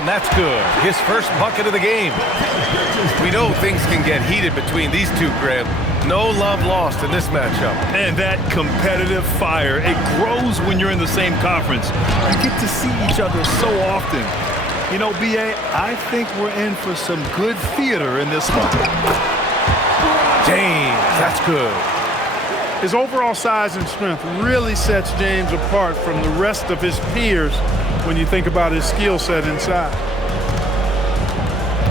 And that's good. His first bucket of the game. We know things can get heated between these two, Grant. No love lost in this matchup. And that competitive fire, it grows when you're in the same conference. You get to see each other so often. You know, B.A., I think we're in for some good theater in this one. James, that's good. His overall size and strength really sets James apart from the rest of his peers when you think about his skill set inside.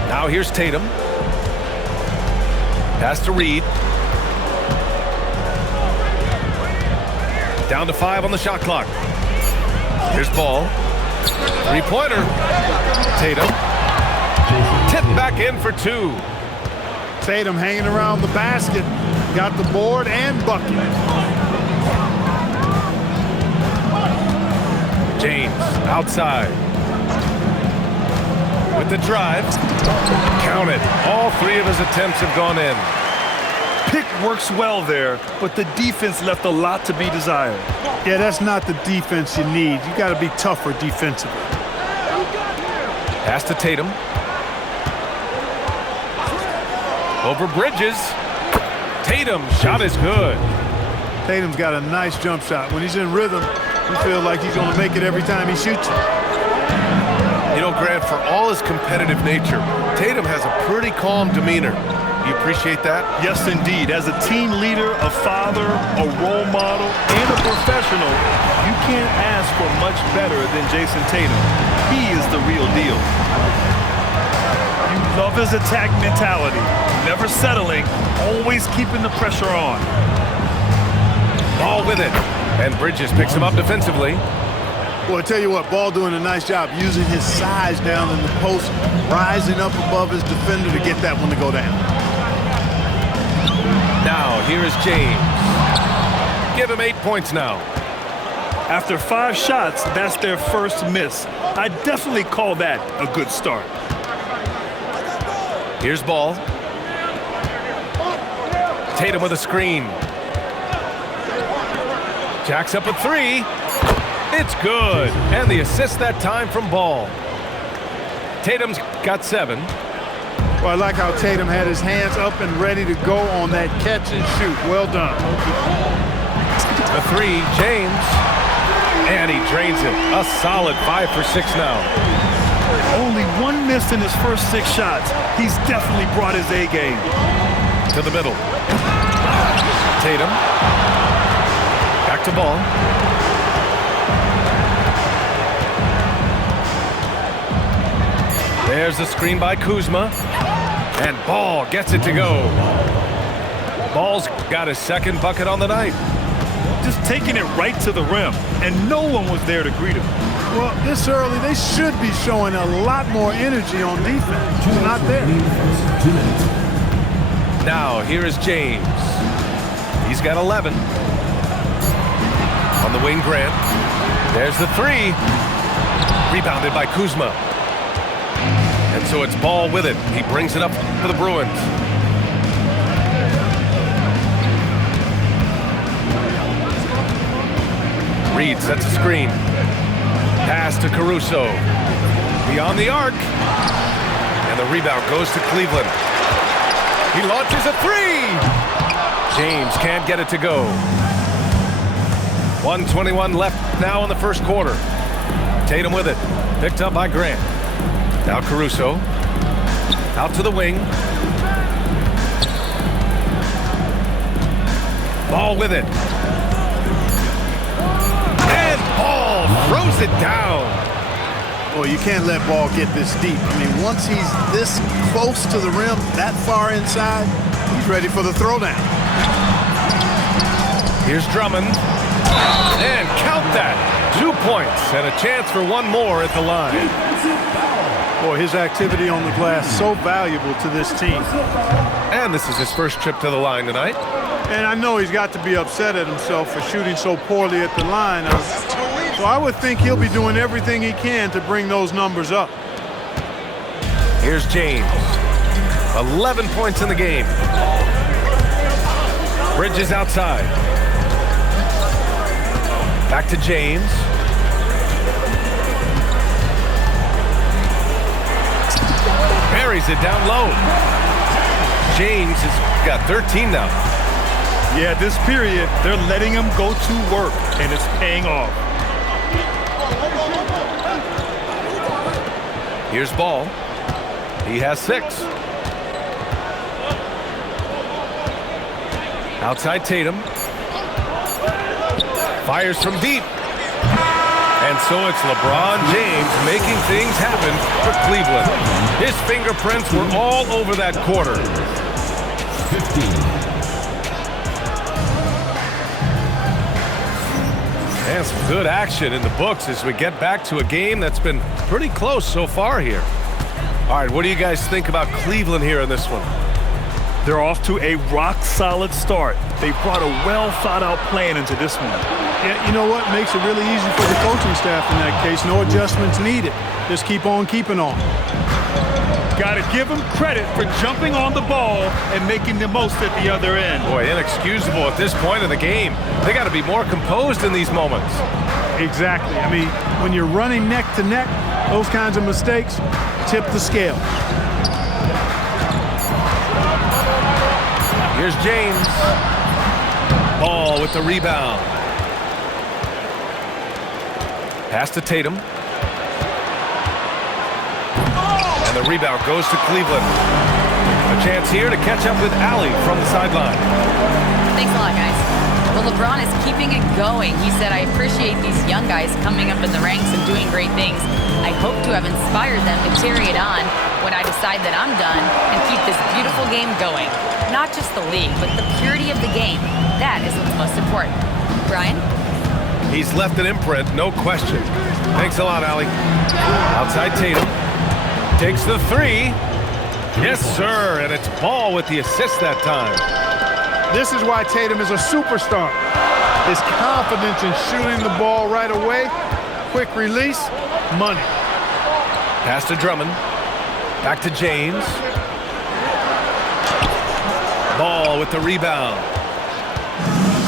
Now here's Tatum. Pass to Reed. Down to 5 on the shot clock. Here's Ball. Three-pointer. Tatum. Tipped back in for 2. Tatum hanging around the basket. Got the board and bucket. James outside. With the drive. Count it. All 3 of his attempts have gone in. Pick works well there, but the defense left a lot to be desired. Yeah, that's not the defense you need. You got to be tougher defensively. Pass to Tatum. Over Bridges. Tatum, shot is good. Tatum's got a nice jump shot. When he's in rhythm, you feel like he's going to make it every time he shoots it. You know, Grant, for all his competitive nature, Tatum has a pretty calm demeanor. You appreciate that? Yes, indeed. As a team leader, a father, a role model, and a professional, you can't ask for much better than Jason Tatum. He is the real deal. You love his attack mentality, never settling, always keeping the pressure on. Ball with it, and Bridges picks him up defensively. Well, I tell you what, Ball doing a nice job using his size down in the post, rising up above his defender to get that one to go down. Now, here is James. Give him 8 points now. After 5 shots, that's their first miss. I definitely call that a good start. Here's Ball. Tatum with a screen. Jacks up a 3. It's good. And the assist that time from Ball. Tatum's got 7. Well, I like how Tatum had his hands up and ready to go on that catch and shoot. Well done. The 3, James. And he drains it. A solid 5 for 6 now. Only 1 miss in his first 6 shots. He's definitely brought his A game. To the middle. Tatum. Back to Ball. There's the screen by Kuzma. And Ball gets it to go. Ball's got his second bucket on the night. Just taking it right to the rim, and no one was there to greet him. Well, this early, they should be showing a lot more energy on defense. It's not there. Now, here is James. He's got 11. On the wing, Grant. There's the 3. Rebounded by Kuzma. And so it's Ball with it. He brings it up for the Bruins. Reed sets a screen. Pass to Caruso. Beyond the arc. And the rebound goes to Cleveland. He launches a 3. James can't get it to go. 1:21 left now in the first quarter. Tatum with it. Picked up by Grant. Now Caruso. Out to the wing. Ball with it. And Ball throws it down. Well, you can't let Ball get this deep. I mean, once he's this close to the rim, that far inside, he's ready for the throwdown. Here's Drummond. And count that. 2 points and a chance for one more at the line. Boy, his activity on the glass so valuable to this team. And this is his first trip to the line tonight. And I know he's got to be upset at himself for shooting so poorly at the line. So I would think he'll be doing everything he can to bring those numbers up. Here's James. 11 points in the game. Bridges outside. Back to James. carries it down low. James has got 13 now. Yeah, this period, they're letting him go to work, and it's paying off. Here's Ball. He has 6. Outside Tatum. Fires from deep. And so it's LeBron James making things happen for Cleveland. His fingerprints were all over that quarter. 15. And some good action in the books as we get back to a game that's been pretty close so far here. All right, what do you guys think about Cleveland here in this one? They're off to a rock-solid start. They brought a well-thought-out plan into this one. Yeah, you know what? Makes it really easy for the coaching staff in that case. No adjustments needed. Just keep on keeping on. Got to give them credit for jumping on the ball and making the most at the other end. Boy, inexcusable at this point in the game. They got to be more composed in these moments. Exactly. I mean, when you're running neck to neck, those kinds of mistakes tip the scale. Here's James. Ball with the rebound. Pass to Tatum. And the rebound goes to Cleveland. A chance here to catch up with Allie from the sideline. Thanks a lot, guys. Well, LeBron is keeping it going. He said, I appreciate these young guys coming up in the ranks and doing great things. I hope to have inspired them to carry it on when I decide that I'm done and keep this beautiful game going. Not just the league, but the purity of the game. That is what's most important. Brian? He's left an imprint, no question. Thanks a lot, Allie. Outside Tatum. Takes the 3. Yes, sir, and it's Ball with the assist that time. This is why Tatum is a superstar. His confidence in shooting the ball right away, quick release, money. Pass to Drummond. Back to James. Ball with the rebound.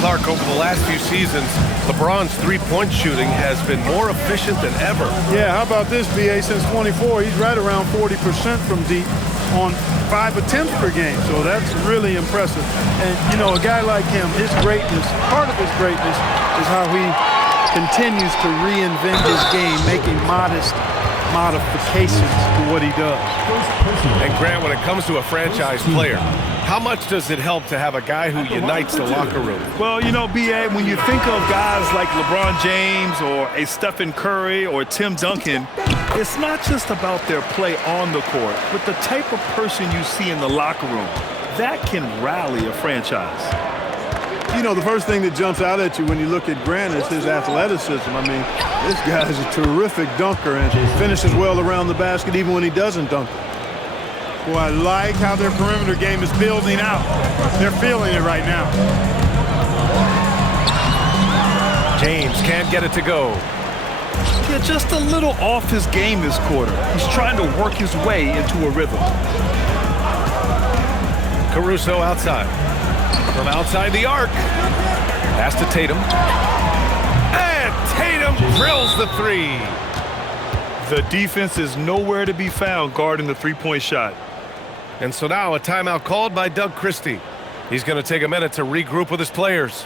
Clark, over the last few seasons, LeBron's three-point shooting has been more efficient than ever. Yeah, how about this, BA? Since 24, he's right around 40% from deep on 5 attempts per game. So that's really impressive. And, you know, a guy like him, his greatness, part of his greatness is how he continues to reinvent his game, making modest modifications to what he does. And Grant, when it comes to a franchise player, how much does it help to have a guy who unites the locker room? Well, you know, B.A., when you think of guys like LeBron James or a Stephen Curry or Tim Duncan, it's not just about their play on the court, but the type of person you see in the locker room. That can rally a franchise. You know, the first thing that jumps out at you when you look at Grant is his athleticism. I mean, this guy is a terrific dunker and finishes well around the basket even when he doesn't dunk. Well, I like how their perimeter game is building out. They're feeling it right now. James can't get it to go. Yeah, just a little off his game this quarter. He's trying to work his way into a rhythm. Caruso outside. From outside the arc. Pass to Tatum. And Tatum drills the 3. The defense is nowhere to be found guarding the three-point shot. And so now a timeout called by Doug Christie. He's going to take a minute to regroup with his players.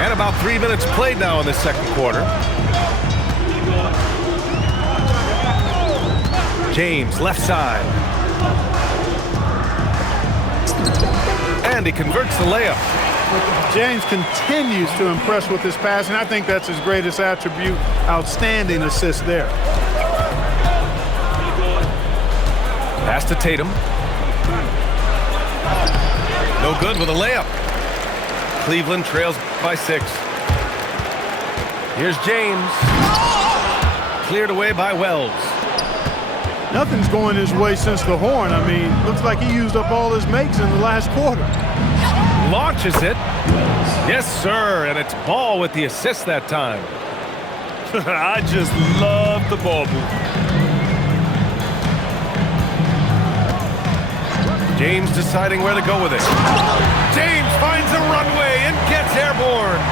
And about 3 minutes played now in the second quarter. James, left side. And he converts the layup. James continues to impress with his passing. I think that's his greatest attribute. Outstanding assist there. Pass to Tatum. No good with a layup. Cleveland trails by 6. Here's James. Cleared away by Wells. Nothing's going his way since the horn. I mean, looks like he used up all his makes in the last quarter. Launches it. Yes, sir. And it's Ball with the assist that time. I just love the ball move. James deciding where to go with it. James finds a runway and gets airborne.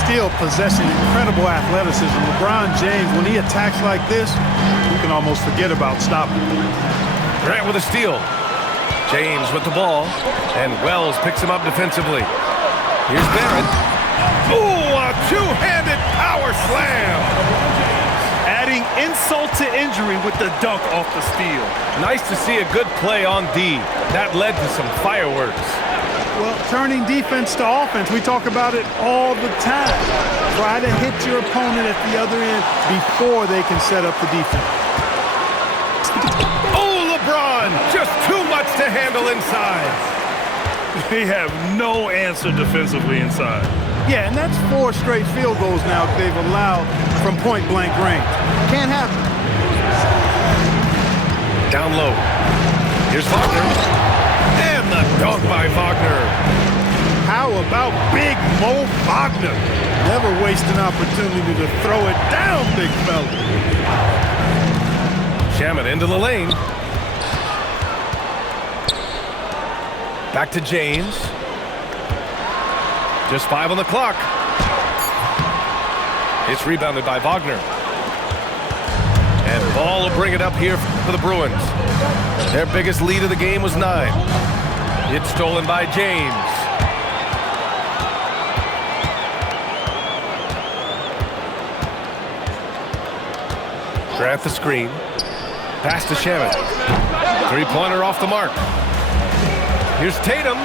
Still possessing incredible athleticism. LeBron James, when he attacks like this, you can almost forget about stopping. Grant with a steal. James with the ball. And Wells picks him up defensively. Here's Barrett. Ooh, a two-handed power slam. Adding insult to injury with the dunk off the steal. Nice to see a good play on D. That led to some fireworks. Well, turning defense to offense, we talk about it all the time. Try to hit your opponent at the other end before they can set up the defense. Oh, LeBron! Just too much to handle inside. They have no answer defensively inside. Yeah, and that's 4 straight field goals now they've allowed from point-blank range. Can't happen. Down low. Here's Wagner. And the dunk by Wagner. How about Big Mo Wagner? Never waste an opportunity to throw it down, big fella. Shamet into the lane. Back to James. Just 5 on the clock. It's rebounded by Wagner. And Ball will bring it up here for the Bruins. Their biggest lead of the game was 9. It's stolen by James. Grant the screen. Pass to Shamet. 3-pointer off the mark. Here's Tatum.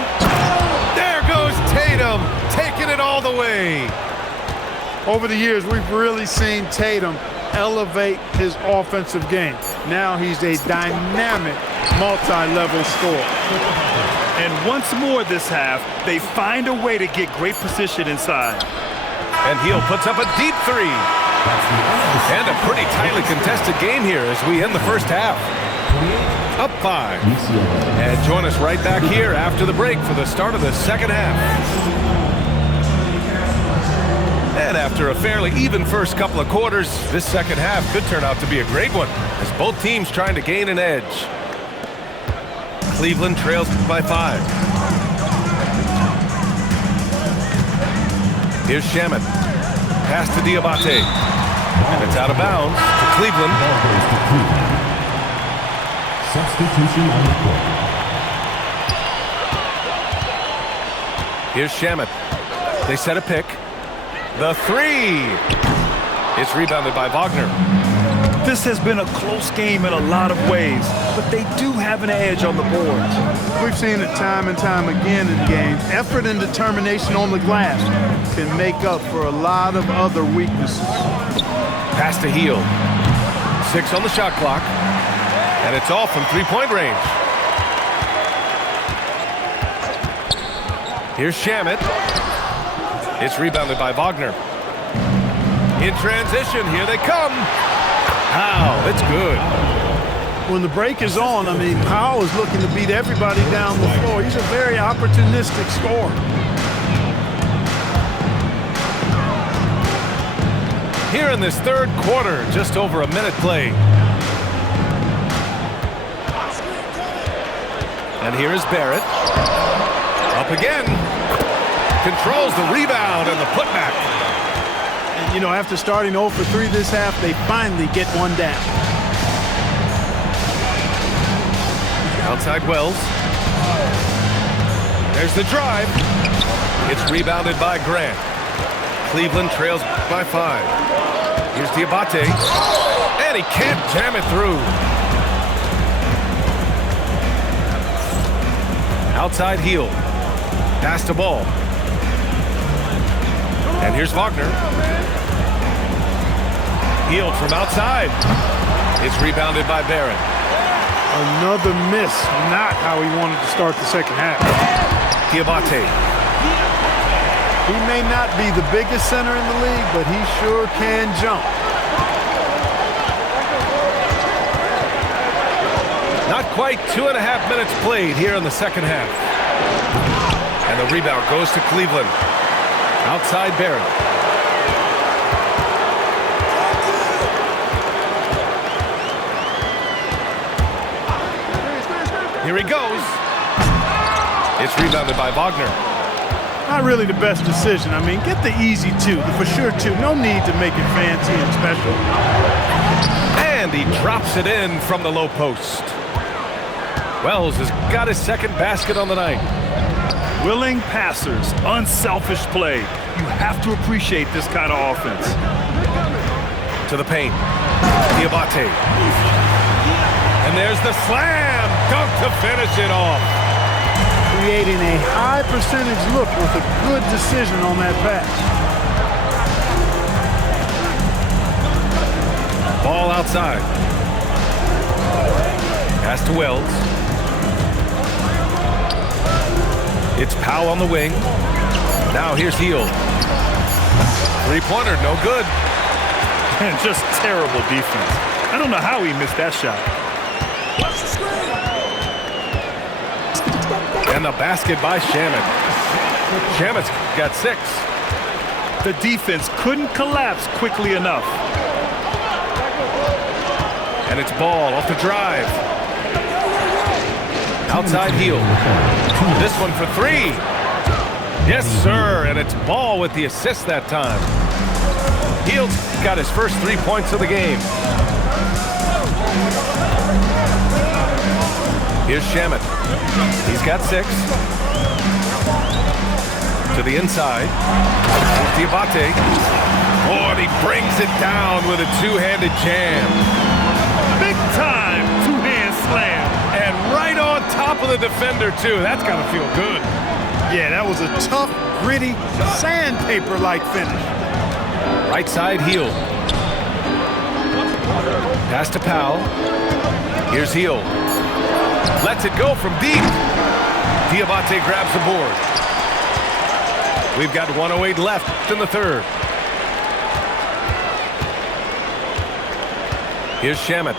There goes Tatum, taking it all the way. Over the years, we've really seen Tatum elevate his offensive game. Now he's a dynamic, multi-level scorer. And once more this half, they find a way to get great position inside. And Hill puts up a deep 3. And a pretty tightly contested game here as we end the first half. Up 5. And join us right back here after the break for the start of the second half. And after a fairly even first couple of quarters, this second half could turn out to be a great one as both teams trying to gain an edge. Cleveland trails by 5. Here's Shamet. Pass to Diabate. And it's out of bounds to Cleveland. Substitution on the court. Here's Shamet. They set a pick. The 3. It's rebounded by Wagner. This has been a close game in a lot of ways, but they do have an edge on the boards. We've seen it time and time again in games. Effort and determination on the glass can make up for a lot of other weaknesses. Pass to Hill. 6 on the shot clock. And it's off from 3-point range. Here's Shamet. It's rebounded by Wagner. In transition, here they come. Howe, it's good. When the break is on, I mean, Howe is looking to beat everybody down the floor. He's a very opportunistic scorer. Here in this third quarter, just over a minute played. And here is Barrett. Up again. Controls the rebound and the putback. And, you know, after starting 0 for 3 this half, they finally get one down. Outside Wells. There's the drive. It's rebounded by Grant. Cleveland trails by 5. Here's Diabate. And he can't jam it through. Outside Hill. Pass to Ball. And here's Wagner. Hill from outside. It's rebounded by Barrett. Another miss. Not how he wanted to start the second half. Diabate. He may not be the biggest center in the league, but he sure can jump. Not quite 2.5 minutes played here in the second half. And the rebound goes to Cleveland. Outside Barrett. Here he goes. It's rebounded by Wagner. Not really the best decision. I mean, get the easy two, the for sure two. No need to make it fancy and special. And he drops it in from the low post. Wells has got his second basket on the night. Willing passers, unselfish play. You have to appreciate this kind of offense. To the paint. Diabate. And there's the slam dunk to finish it off. Creating a high percentage look with a good decision on that pass. Ball outside. Pass to Wells. It's Powell on the wing. Now here's Hield. Three-pointer, no good. And just terrible defense. I don't know how he missed that shot. And the basket by Shamet. Shamet's got 6. The defense couldn't collapse quickly enough. And it's Ball off the drive. Outside Hield. This one for 3. Yes, sir. And it's Ball with the assist that time. Hield's got his first 3 points of the game. Here's Shamet. He's got 6. To the inside. Here's Diabate. Oh, and he brings it down with a two-handed jam. Big time two-hand slam. And right on top of the defender, too. That's got to feel good. Yeah, that was a tough, gritty, sandpaper-like finish. Right side, Hield. Pass to Powell. Here's Hield. Lets it go from deep. Diabate grabs the board. We've got 1:08 left in the third. Here's Shamet.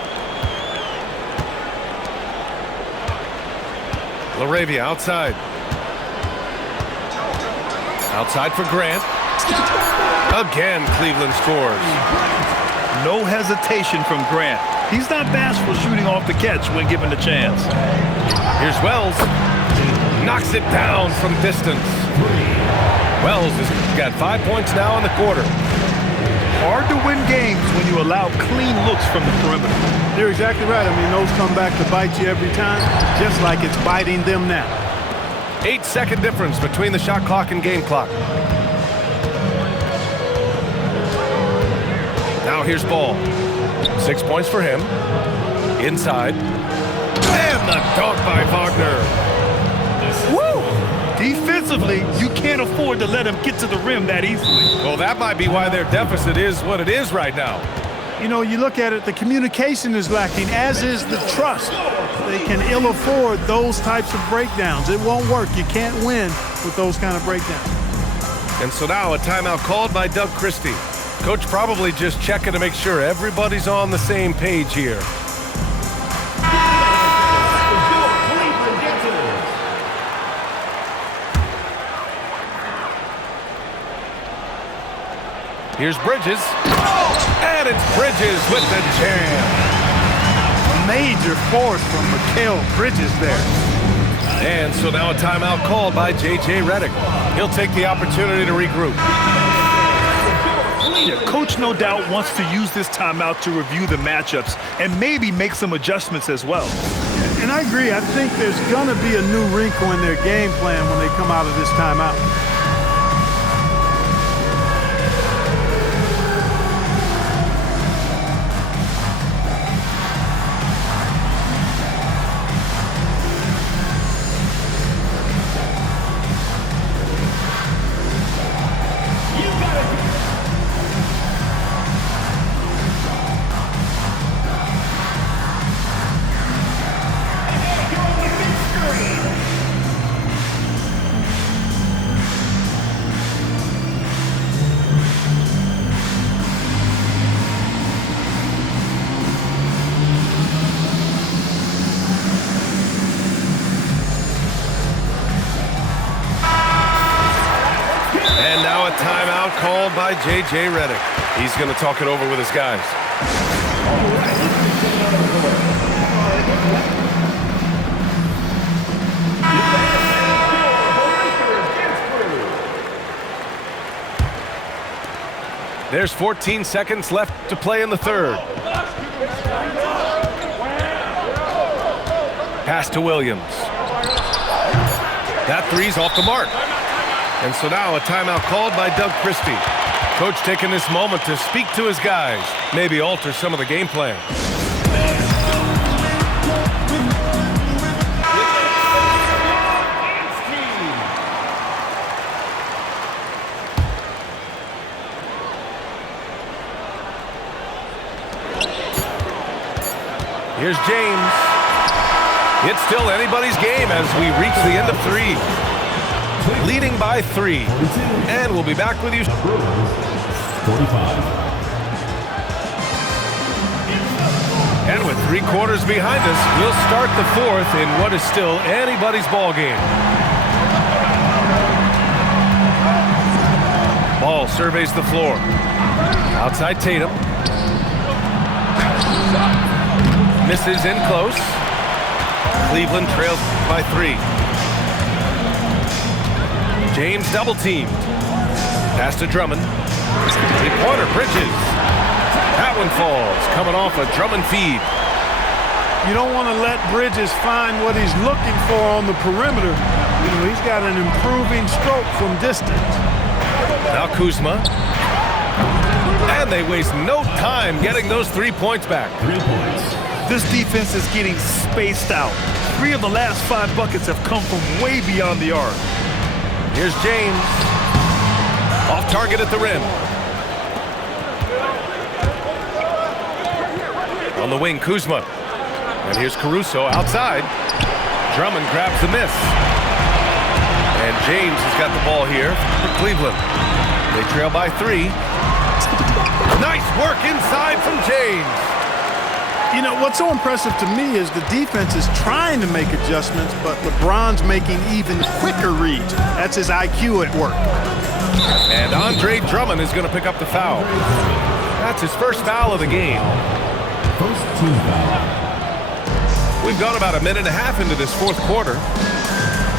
LaRavia outside. Outside for Grant. Again, Cleveland scores. No hesitation from Grant. He's not bashful shooting off the catch when given the chance. Here's Wells. Knocks it down from distance. Wells has got 5 points now in the quarter. Hard to win games when you allow clean looks from the perimeter. You're exactly right. I mean, those come back to bite you every time, just like it's biting them now. 8-second difference between the shot clock and game clock. Now here's Ball. 6 points for him. Inside. And the dunk by Wagner. Woo! Defensively, you can't afford to let him get to the rim that easily. Well, that might be why their deficit is what it is right now. You know, you look at it, the communication is lacking, as is the trust. They can ill afford those types of breakdowns. It won't work. You can't win with those kind of breakdowns. And so now a timeout called by Doug Christie. Coach probably just checking to make sure everybody's on the same page here. Here's Bridges. And it's Bridges with the jam. Major force from Mikal Bridges there. And so now a timeout called by J.J. Redick. He'll take the opportunity to regroup. Yeah, Coach no doubt wants to use this timeout to review the matchups and maybe make some adjustments as well. And I agree. I think there's going to be a new wrinkle in their game plan when they come out of this timeout. called by J.J. Redick. He's going to talk it over with his guys. There's 14 seconds left to play in the third. Pass to Williams. That three's off the mark. And so now a timeout called by Doug Christie. Coach taking this moment to speak to his guys, maybe alter some of the game plan. Here's James. It's still anybody's game as we reach the end of 3. Leading by 3. And we'll be back with you. 45. And with 3 quarters behind us, we'll start the 4th in what is still anybody's ball game. Ball surveys the floor. Outside Tatum. Misses in close. Cleveland trails by 3. James double teamed. Pass to Drummond. 3-pointer, Bridges. That one falls, coming off a Drummond feed. You don't want to let Bridges find what he's looking for on the perimeter. You know, he's got an improving stroke from distance. Now Kuzma. And they waste no time getting those 3 points back. 3 points. This defense is getting spaced out. 3 of the last 5 buckets have come from way beyond the arc. Here's James. Off target at the rim. On the wing, Kuzma. And here's Caruso outside. Drummond grabs the miss. And James has got the ball here for Cleveland. They trail by 3. Nice work inside from James. You know, what's so impressive to me is the defense is trying to make adjustments, but LeBron's making even quicker reads. That's his IQ at work. And Andre Drummond is going to pick up the foul. That's his first foul of the game. First team foul. We've gone about a minute and a half into this 4th quarter.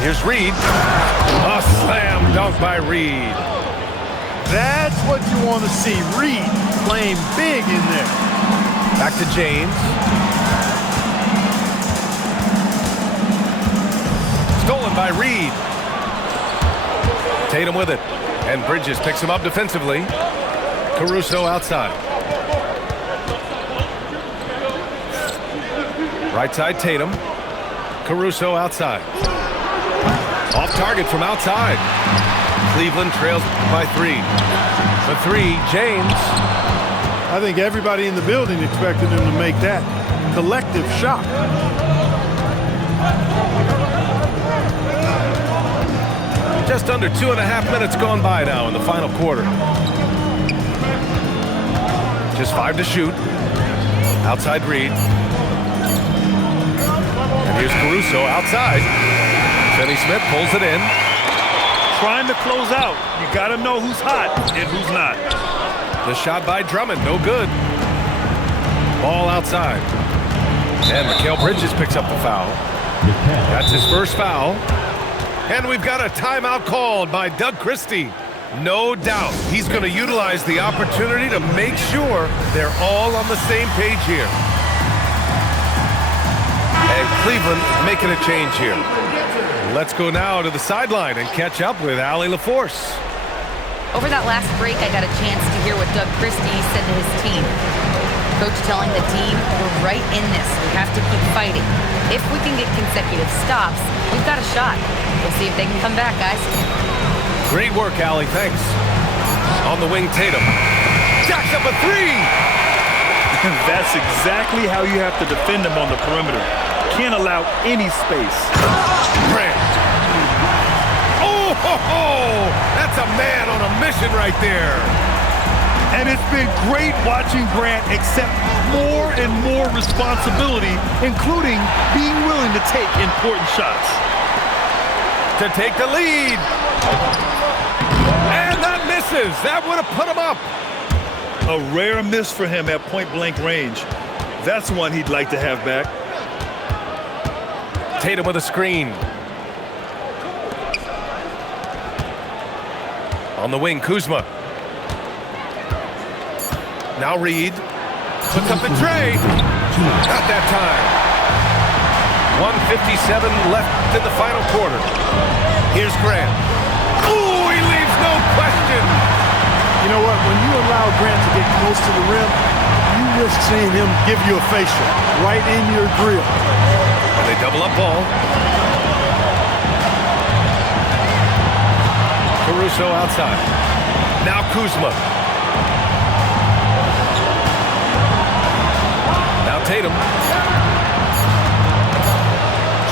Here's Reed. A slam dunk by Reed. That's what you want to see. Reed playing big in there. Back to James. Stolen by Reed. Tatum with it. And Bridges picks him up defensively. Caruso outside. Right side Tatum. Caruso outside. Off target from outside. Cleveland trails by 3. For 3, James. I think everybody in the building expected him to make that collective shot. Just under 2.5 minutes gone by now in the final quarter. Just 5 to shoot. Outside Reed. And here's Caruso outside. Finney Smith pulls it in. Trying to close out. You got to know who's hot and who's not. The shot by Drummond, no good. Ball outside. And Mikal Bridges picks up the foul. That's his first foul. And we've got a timeout called by Doug Christie. No doubt he's going to utilize the opportunity to make sure they're all on the same page here. And Cleveland making a change here. Let's go now to the sideline and catch up with Allie LaForce. Over that last break, I got a chance to hear what Doug Christie said to his team. Coach telling the team, we're right in this. We have to keep fighting. If we can get consecutive stops, we've got a shot. We'll see if they can come back, guys. Great work, Allie. Thanks. On the wing, Tatum. Jacks up a 3! That's exactly how you have to defend him on the perimeter. Can't allow any space. Grant. Oh, that's a man on a mission right there. And it's been great watching Grant accept more and more responsibility, including being willing to take important shots. To take the lead. And that miss misses. That would have put him up. A rare miss for him at point-blank range. That's one he'd like to have back. Tatum with a screen. On the wing, Kuzma. Now Reed. Puts up the tray. Not that time. 1:57 left in the final quarter. Here's Grant. Ooh, he leaves no question. You know what? When you allow Grant to get close to the rim, you risk seeing him give you a facial right in your grill. And they double up ball. Caruso outside. Now Kuzma. Now Tatum.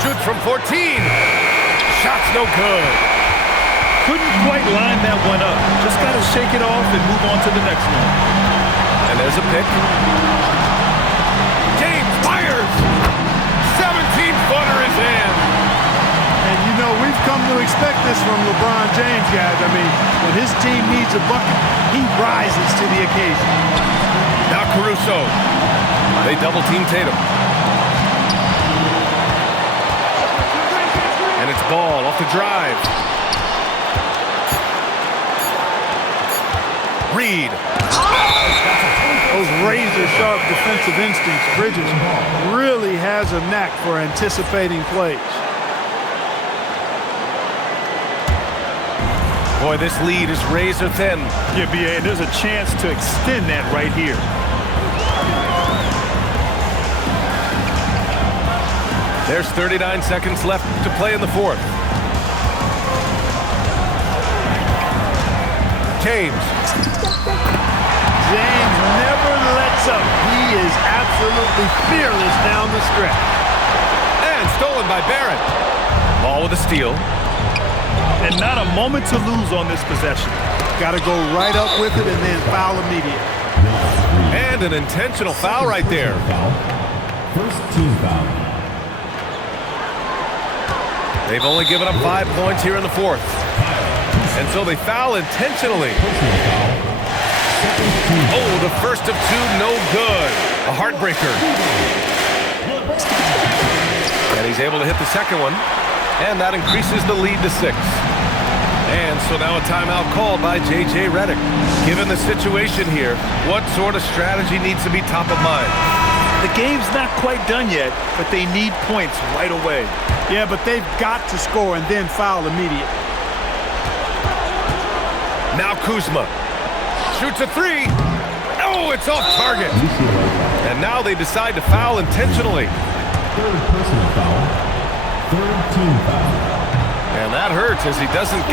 Shoots from 14. Shot's no good. Couldn't quite line that one up. Just got to shake it off and move on to the next one. And there's a pick. James fires. 17-footer is in. And, you know, we've come to expect this from LeBron James, guys. I mean, when his team needs a bucket, he rises to the occasion. Now Caruso. They double-team Tatum. And it's Ball off the drive. Reed. Those razor-sharp defensive instincts, Bridges really has a knack for anticipating plays. Boy, this lead is razor thin. Yeah, B.A., and there's a chance to extend that right here. There's 39 seconds left to play in the fourth. James. James never lets up. He is absolutely fearless down the stretch. And stolen by Barrett. Ball with a steal. And not a moment to lose on this possession. Got to go right up with it and then foul immediately. And an intentional foul right there. First team foul. They've only given up 5 points here in the fourth. And so they foul intentionally. Oh, the first of two, no good. A heartbreaker. And he's able to hit the second one. And that increases the lead to 6. And so now a timeout called by J.J. Redick. Given the situation here, what sort of strategy needs to be top of mind? The game's not quite done yet, but they need points right away. Yeah, but they've got to score and then foul immediately. Now Kuzma shoots a 3. Oh, it's off target. And now they decide to foul intentionally. Third personal foul. Third team foul. And that hurts as he doesn't get